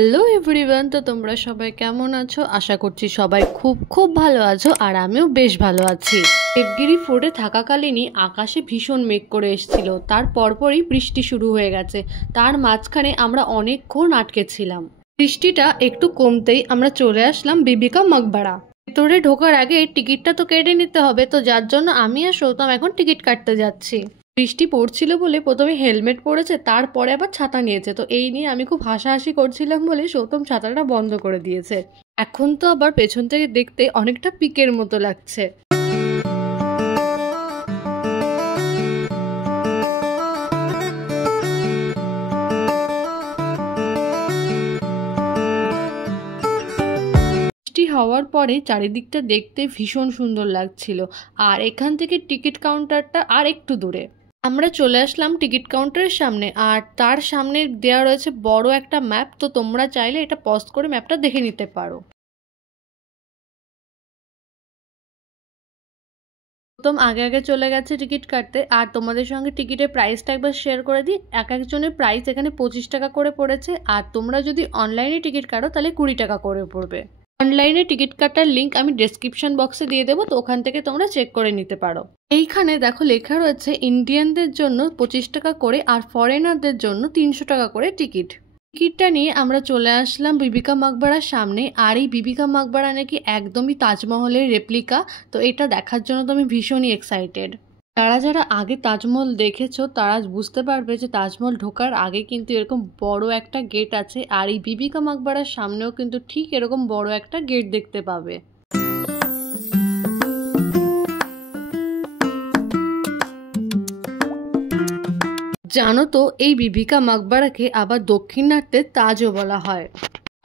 Hello everyone, তো তোমরা সবাই কেমন আছো? আশা করছি সবাই খুব খুব ভালো আছো, আর আমিও বেশ ভালো আছি। দেবগিরি ফোর্টে থাকাকালীনই আকাশে ভীষণ মেঘ করে এসেছিল, তার পরপরই বৃষ্টি শুরু হয়ে গেছে। তার মাঝখানে আমরা অনেকক্ষণ আটকে ছিলাম। বৃষ্টিটা একটু কমতেই আমরা চলে আসলাম বিবিকা মকবরা। ভেতরে ঢোকার আগে টিকিটটা তো কেটে নিতে হবে, তো যার জন্য আমি আর সৌতম এখন টিকিট কাটতে যাচ্ছি। বৃষ্টি পড়ছিল বলে প্রথমে হেলমেট পরেছে, তারপরে আবার ছাতা নিয়েছে। তো এই নিয়ে আমি খুব হাসাহাসি করছিলাম বলে সৌতম ছাতাটা বন্ধ করে দিয়েছে। এখন তো আবার পেছন থেকে দেখতে অনেকটা পিকের মতো লাগছে। বৃষ্টি হওয়ার পরে চারিদিকটা দেখতে ভীষণ সুন্দর লাগছিল, আর এখান থেকে টিকিট কাউন্টারটা আর একটু দূরে। আমরা চলে আসলাম টিকিট কাউন্টারের সামনে, আর তার সামনে দেওয়া রয়েছে বড় একটা ম্যাপ। তো তোমরা চাইলে এটা পজ করে ম্যাপটা দেখে নিতে পারো। প্রথম আগে আগে চলে গেছে টিকিট কাটতে, আর তোমাদের সঙ্গে টিকিটের প্রাইসটা একবার শেয়ার করে দিই। এক একজনের প্রাইস এখানে 25 টাকা করে পড়েছে, আর তোমরা যদি অনলাইনে টিকিট কাটো তাহলে 20 টাকা করে পড়বে। অনলাইনে টিকিট কাটার লিঙ্ক আমি ডেসক্রিপশন বক্সে দিয়ে দেবো, তো ওখান থেকে তোমরা চেক করে নিতে পারো। এইখানে দেখো লেখা রয়েছে ইন্ডিয়ানদের জন্য 25 টাকা করে, আর ফরেনারদের জন্য 300 টাকা করে টিকিট। টিকিটটা নিয়ে আমরা চলে আসলাম বিবিকা মকবরার সামনে, আর এই বিবিকা মকবরা নাকি একদমই তাজমহলের রেপ্লিকা। তো এটা দেখার জন্য তো আমি ভীষণই এক্সাইটেড। যারা যারা আগে তাজমহল দেখেছো তারা বুঝতে পারবে যে তাজমহল ঢোকার আগে কিন্তু এরকম বড় একটা গেট আছে, আর এই বিবিকা মকবরার সামনেও কিন্তু ঠিক এরকম বড় একটা গেট দেখতে পাবে। জানো তো এই বিবিকা মকবরাকে আবার দক্ষিণাত্যের তাজও বলা হয়।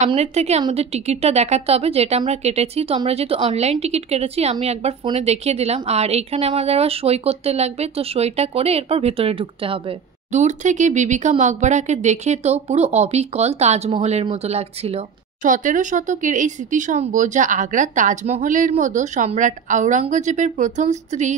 সামনের থেকে আমাদের টিকিটটা দেখাতে হবে যেটা আমরা কেটেছি। তো আমরা যেহেতু অনলাইন টিকিট কেটেছি, আমি একবার ফোনে দেখিয়ে দিলাম, আর এইখানে আমাদের আবার সই করতে লাগবে। তো সইটা করে এরপর ভেতরে ঢুকতে হবে। দূর থেকে বিবিকা মকবরাকে দেখে তো পুরো অবিকল তাজমহলের মতো লাগছিল। 17 শতকের এই স্মৃতিস্তম্ভ, যা আগ্রার তাজমহলের মতো সম্রাট আওরঙ্গজেবের প্রথম স্ত্রী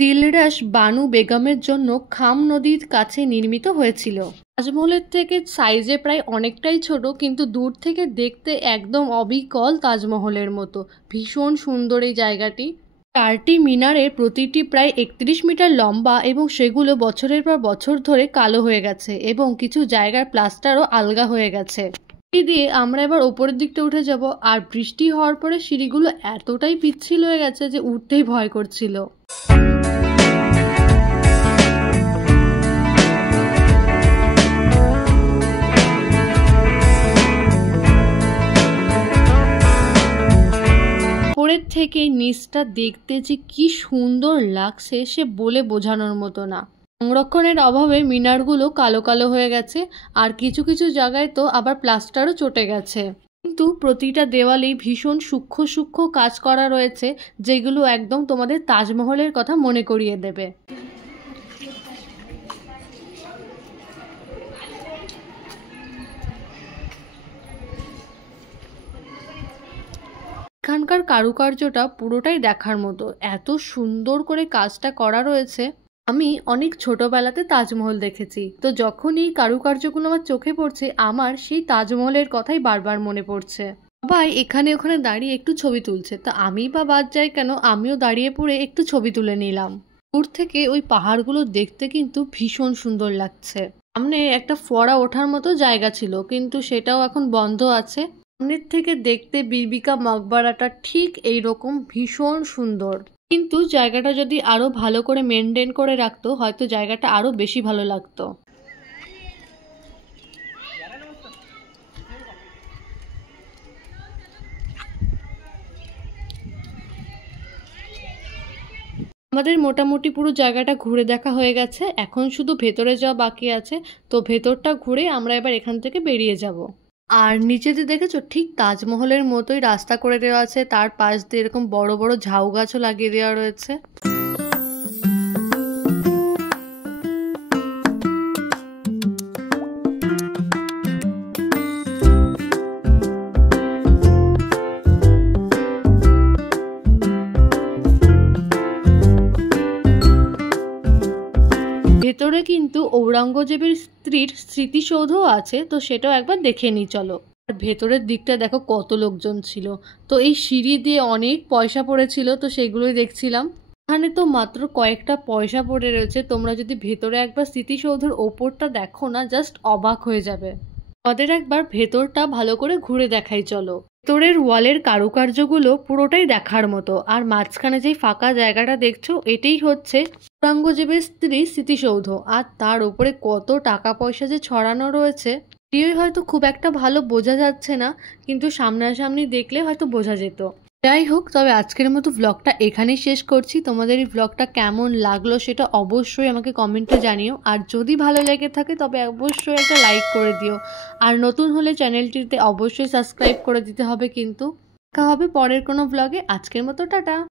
দিলরাস বানু বেগমের জন্য খাম নদীর কাছে নির্মিত হয়েছিল। তাজমহলের থেকে সাইজে প্রায় অনেকটাই ছোট, কিন্তু দূর থেকে দেখতে একদম অবিকল তাজমহলের মতো। ভীষণ সুন্দর এই জায়গাটি। 4টি মিনারের প্রতিটি প্রায় 31 মিটার লম্বা, এবং সেগুলো বছরের পর বছর ধরে কালো হয়ে গেছে, এবং কিছু জায়গার প্লাস্টারও আলগা হয়ে গেছে। সিঁড়ি দিয়ে আমরা এবার ওপরের দিকটা উঠে যাব, আর বৃষ্টি হওয়ার পরে সিঁড়িগুলো এতটাই পিচ্ছিল হয়ে গেছে যে উঠতেই ভয় করছিল। উপরের থেকে নিচটা দেখতে যে কি সুন্দর লাগছে সে বলে বোঝানোর মতো না। সংরক্ষণের অভাবে মিনারগুলো কালো কালো হয়ে গেছে, আর কিছু কিছু জায়গায় তো আবার প্লাস্টারও চটে গেছে। কিন্তু প্রতিটা দেওয়ালেই ভীষণ সূক্ষ্ম সূক্ষ্ম কাজ করা রয়েছে, যেগুলো একদম তোমাদের তাজমহলের কথা মনে করিয়ে দেবে। এখানকার কারুকার্যটা পুরোটাই দেখার মতো, এত সুন্দর করে কাজটা করা রয়েছে। আমি অনেক ছোটবেলাতে তাজমহল দেখেছি, তো যখন এই কারুকার্যগুলো আমার চোখে পড়ছে, আমার সেই তাজমহলের কথাই বারবার মনে পড়ছে। সবাই এখানে ওখানে দাঁড়িয়ে একটু ছবি তুলছে, তা আমি বা বাদ যাই কেন, আমিও দাঁড়িয়ে পড়ে একটু ছবি তুলে নিলাম। দূর থেকে ওই পাহাড়গুলো দেখতে কিন্তু ভীষণ সুন্দর লাগছে। সামনে একটা ফোয়ারা ওঠার মতো জায়গা ছিল, কিন্তু সেটাও এখন বন্ধ আছে। সামনের থেকে দেখতে বিবিকা মকবরাটা ঠিক এইরকম ভীষণ সুন্দর, কিন্তু জায়গাটা যদি আরো ভালো করে মেনটেন করে রাখতো হয়তো জায়গাটা আরো বেশি ভালো লাগতো। আমাদের মোটামুটি পুরো জায়গাটা ঘুরে দেখা হয়ে গেছে, এখন শুধু ভেতরে যাওয়া বাকি আছে। তো ভেতরটা ঘুরে আমরা এবার এখান থেকে বেরিয়ে যাব। আর নিচেতে দেখেছো ঠিক তাজমহলের মতোই রাস্তা করে দেওয়া আছে, তার পাশ দিয়ে এরকম বড় বড় ঝাউ গাছও লাগিয়ে দেওয়া রয়েছে। ভেতরে কিন্তু ঔরঙ্গজেবের স্ত্রীর স্মৃতিসৌধও আছে, তো সেটাও একবার দেখে নিই চলো। আর ভেতরের দিকটা দেখো কত লোকজন ছিল। তো এই সিঁড়ি দিয়ে অনেক পয়সা পড়েছিল, তো সেগুলোই দেখছিলাম। এখানে তো মাত্র কয়েকটা পয়সা পড়ে রয়েছে, তোমরা যদি ভেতরে একবার স্মৃতিসৌধের ওপরটা দেখো না, জাস্ট অবাক হয়ে যাবে। আমাদের একবার ভেতরটা ভালো করে ঘুরে দেখাই চলো। ভেতরের ওয়ালের কারুকার্যগুলো পুরোটাই দেখার মতো। আর মাঝখানে যেই ফাঁকা জায়গাটা দেখছো, এটাই হচ্ছে আওরঙ্গজেবের স্ত্রী স্মৃতিসৌধ। আর তার উপরে কত টাকা পয়সা যে ছড়ানো রয়েছে, ভিডিওয় হয়তো খুব একটা ভালো বোঝা যাচ্ছে না, কিন্তু সামনাসামনি দেখলে হয়তো বোঝা যেত। যাই হোক, তবে আজকের মতো ব্লগটা এখানেই শেষ করছি। তোমাদের এই ব্লগটা কেমন লাগলো সেটা অবশ্যই আমাকে কমেন্টে জানিও। আর যদি ভালো লেগে থাকে তবে অবশ্যই একটা লাইক করে দিও। আর নতুন হলে চ্যানেলটিতে অবশ্যই সাবস্ক্রাইব করে দিতে হবে। কিন্তু দেখা হবে পরের কোনো ব্লগে। আজকের মতো টাটা।